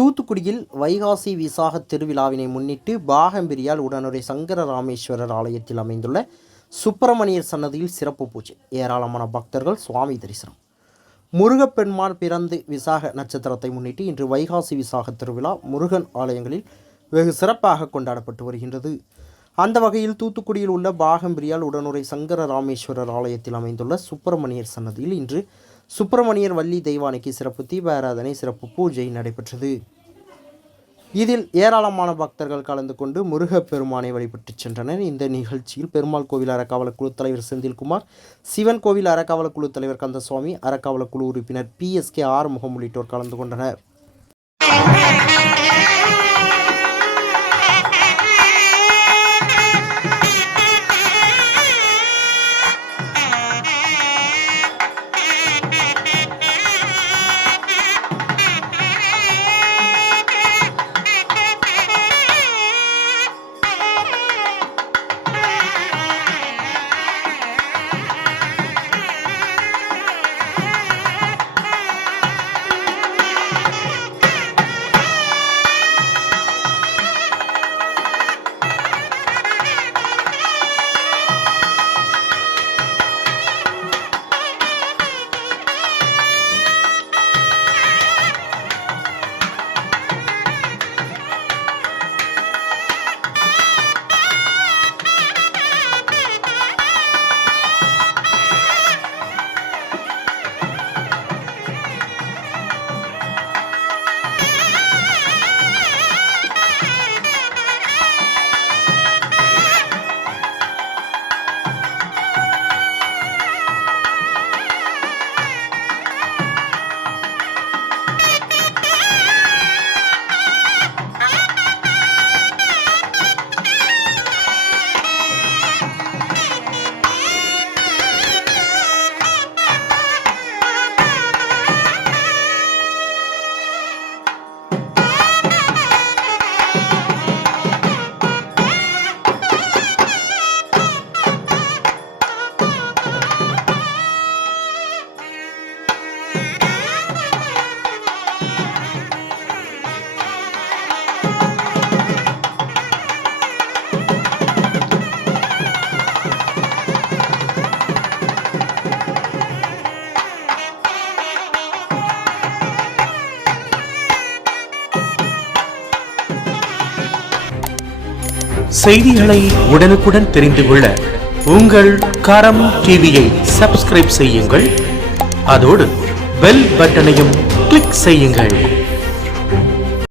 தூத்துக்குடியில் வைகாசி விசாக திருவிழாவினை முன்னிட்டு பாகம்பிரியால் உடனுறை சங்கர ராமேஸ்வரர் ஆலயத்தில் அமைந்துள்ள சுப்பிரமணியர் சன்னதியில் சிறப்பு பூஜை. ஏராளமான பக்தர்கள் சுவாமி தரிசனம். முருகப்பெருமான் பிறந்து விசாக நட்சத்திரத்தை முன்னிட்டு இன்று வைகாசி விசாக திருவிழா முருகன் ஆலயங்களில் வெகு சிறப்பாக கொண்டாடப்பட்டு வருகின்றது. அந்த வகையில் தூத்துக்குடியில் உள்ள பாகம்பிரியால் உடனுறை சங்கர ராமேஸ்வரர் ஆலயத்தில் அமைந்துள்ள சுப்பிரமணியர் சன்னதியில் இன்று சுப்பிரமணியர் வள்ளி தெய்வானைக்கு சிறப்பு தீபாராதனை சிறப்பு பூஜை நடைபெற்றது. இதில் ஏராளமான பக்தர்கள் கலந்து கொண்டு முருகப்பெருமானை வழிபட்டு சென்றனர். இந்த நிகழ்ச்சியில் பெருமாள் கோவில் அறக்காவலர் குழு தலைவர் செந்தில்குமார், சிவன் கோவில் அறக்காவலர் குழு தலைவர் கந்தசுவாமி, அறக்காவலர் குழு உறுப்பினர் PSK ஆறுமுகம் உள்ளிட்டோர் கலந்து கொண்டனர். செய்திகளை உடனுக்குடன் தெரிந்து கொள்ள உங்கள் கரம் டிவியை சப்ஸ்கிரைப் செய்யுங்கள். அதோடு பெல் பட்டனையும் கிளிக் செய்யுங்கள்.